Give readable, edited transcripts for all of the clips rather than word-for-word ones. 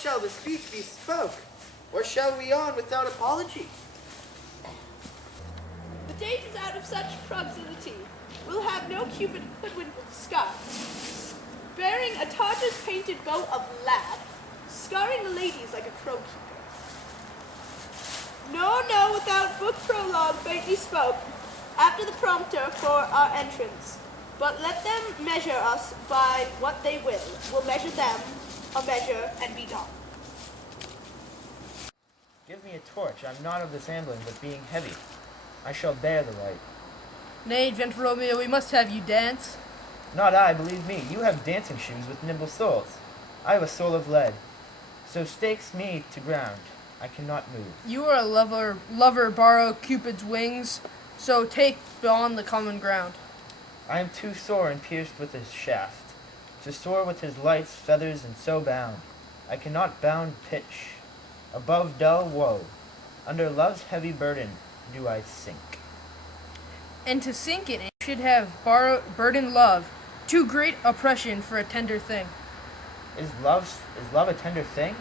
shall the speech be spoke? Or shall we on without apology? The date is out of such proximity. We'll have no Cupid hoodwinked sky, bearing a Tartar's painted bow of lath, scarring the ladies like a crow keeper. No, no, without book prologue faintly spoke, after the prompter for our entrance. But let them measure us by what they will. We'll measure them a measure and be gone. Give me a torch. I'm not of this handling, but being heavy. I shall bear the light. Nay, gentle Romeo, we must have you dance. Not I, believe me. You have dancing shoes with nimble soles. I have a soul of lead. So stakes me to ground. I cannot move. You are a lover borrow Cupid's wings, so take beyond the common ground. I am too sore and pierced with his shaft, to soar with his lights, feathers, and so bound. I cannot bound pitch. Above dull woe, under love's heavy burden, do I sink. And to sink it should have burden love, too great oppression for a tender thing. Is love a tender thing?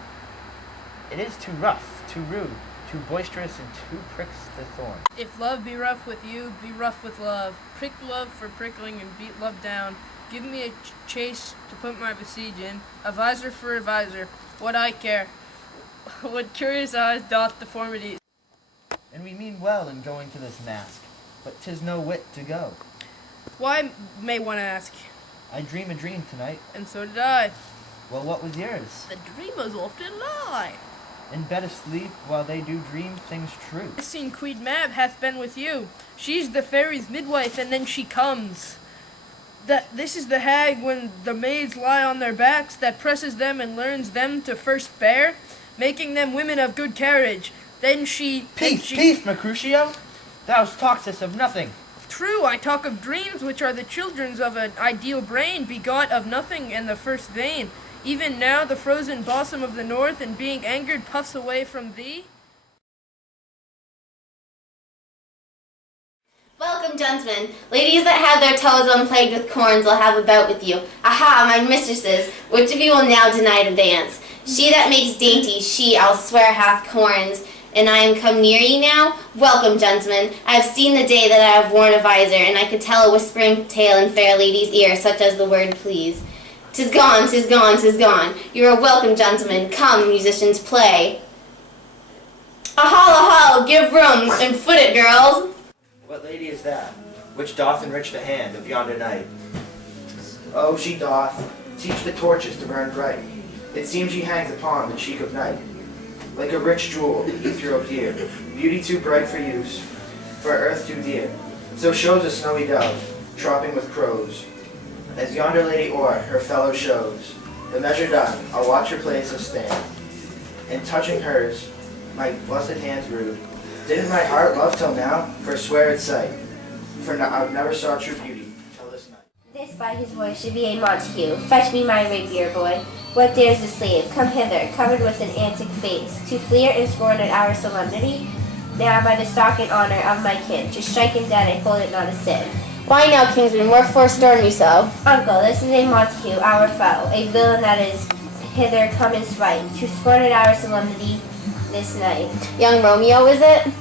It is too rough, too rude, too boisterous, and too pricks the thorn. If love be rough with you, be rough with love. Prick love for prickling and beat love down. Give me a chase to put my besiege in, a visor for a visor. What I care, what curious eyes doth deformity. And we mean well in going to this mask, but 'tis no wit to go. Why, may one ask? I dream a dream tonight. And so did I. Well, what was yours? The dreamers often lie. In bed asleep, while they do dream things true. I seen Queen Mab hath been with you. She's the fairy's midwife, and then she comes. This is the hag when the maids lie on their backs, that presses them and learns them to first bear, making them women of good carriage. Then she... Peace, Mercutio! Thou talkest of nothing. True, I talk of dreams, which are the children of an ideal brain, begot of nothing and the first vein. Even now the frozen bosom of the north, and being angered, puffs away from thee. Welcome, gentlemen. Ladies that have their toes unplagued with corns will have a bout with you. Aha, my mistresses, which of you will now deny to dance? She that makes dainty, she, I'll swear, hath corns. And I am come near ye now? Welcome, gentlemen. I have seen the day that I have worn a visor, and I could tell a whispering tale in fair lady's ear, such as the word please. 'Tis gone, 'tis gone, 'tis gone. You are welcome, gentlemen. Come, musicians, play. Ahal, give room, and foot it, girls. What lady is that, which doth enrich the hand of yonder knight? Oh, she doth teach the torches to burn bright. It seems she hangs upon the cheek of night, like a rich jewel the ether of year, beauty too bright for use, for earth too dear. So shows a snowy dove, tropping with crows, as yonder lady o'er her fellow shows. The measure done, I'll watch her place of stand, and touching hers, my blessed hands rude. Didn't my heart love till now, forswear its sight, for I've never saw true beauty till this night. This by his voice should be a Montague. Fetch me my rapier, boy. What dares the slave? Come hither, covered with an antic face, to fleer and scorn at our solemnity? Now by the stock and honor of my kin, to strike him dead I hold it not a sin. Why now, kinsman, wherefore storm you so? Uncle, this is a Montague, our foe, a villain that is hither come in spite, to scorn at our solemnity this night. Young Romeo, is it?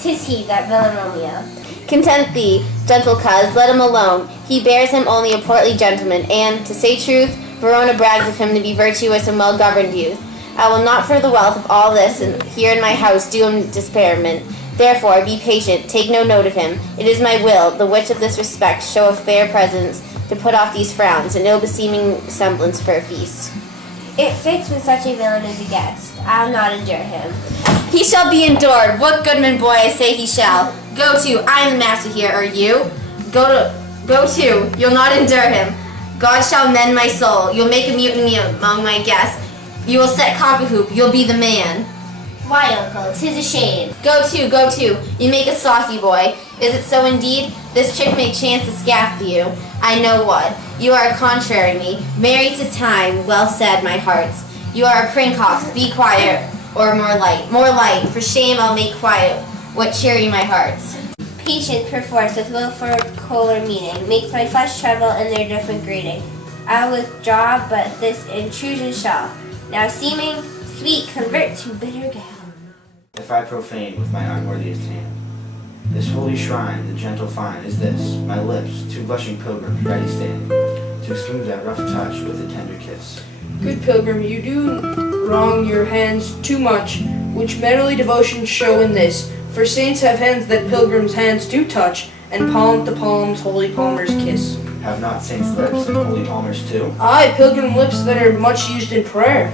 'Tis he, that villain Romeo. Content thee, gentle coz, let him alone. He bears him only a portly gentleman, and, to say truth, Verona brags of him to be virtuous and well-governed youth. I will not for the wealth of all this, and here in my house do him disparagement. Therefore, be patient, take no note of him. It is my will, the which of this respect show a fair presence, to put off these frowns, an ill-beseeming semblance for a feast. It fits when such a villain is a guest. I'll not endure him. He shall be endured. What goodman boy I say he shall. Go to, I am the master here, are you? Go to, you'll not endure him. God shall mend my soul. You'll make a mutiny among my guests. You will set cock-a-hoop. You'll be the man. Why, uncle, 'tis a shame. Go to, you make a saucy boy. Is it so indeed? This trick may chance to scaff you. I know what. You are contrary me. Marry to time, well said, my hearts. You are a princox, be quiet, or more light, for shame I'll make quiet, what cheer you my hearts. Patience perforce with willful choler meaning makes my flesh tremble in their different greeting. I'll withdraw, but this intrusion shall, now seeming sweet, convert to bitter gall. If I profane with my unworthiest hand this holy shrine, the gentle fine is this, my lips, two blushing pilgrims, ready stand, to smooth that rough touch with a tender kiss. Good pilgrim, you do wrong your hands too much, which mannerly devotions show in this. For saints have hands that pilgrims' hands do touch, and palm to palms holy palmers kiss. Have not saints' lips and holy palmers too? Aye, pilgrim lips that are much used in prayer.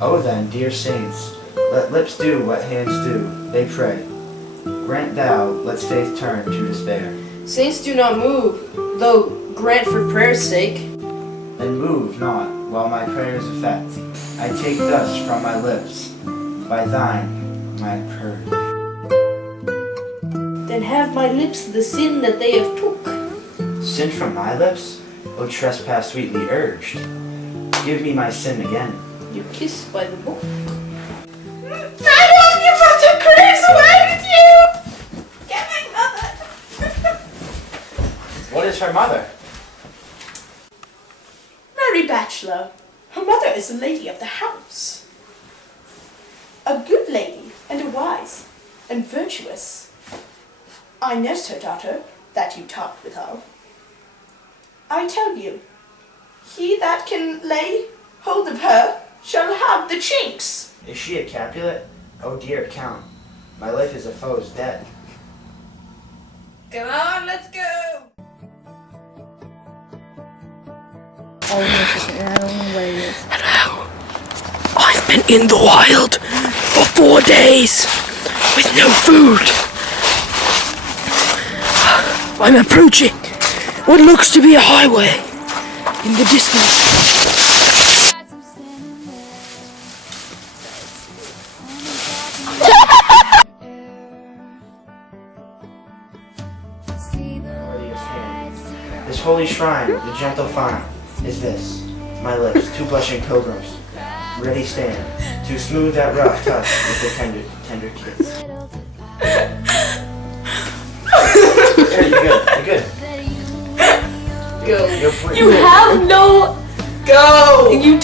Oh then, dear saints, let lips do what hands do, they pray. Grant thou, let's faith turn to despair. Saints do not move, though grant for prayer's sake. And move not, while my prayers effect. I take thus from my lips, by thine, my purge. Then have my lips the sin that they have took. Sin from my lips? O trespass sweetly urged. Give me my sin again. You kiss by the book. Madam, your mother craves away with you! Get my mother! What is her mother? Mary Bachelor. Her mother is a lady of the house. A good lady, and a wise, and virtuous. I nursed her daughter, that you talked withal. I tell you, he that can lay hold of her shall have the chinks. Is she a Capulet? Oh dear Count, my life is a foe's dead. Come on, let's go! Hello. I've been in the wild for 4 days with no food. I'm approaching what looks to be a highway in the distance. Worthiest hand. This holy shrine, the gentle fine, is this, my lips, two blushing pilgrims, ready stand, to smooth that rough touch with a tender kiss. There, you're good. Go. You're free. You have no... Go! You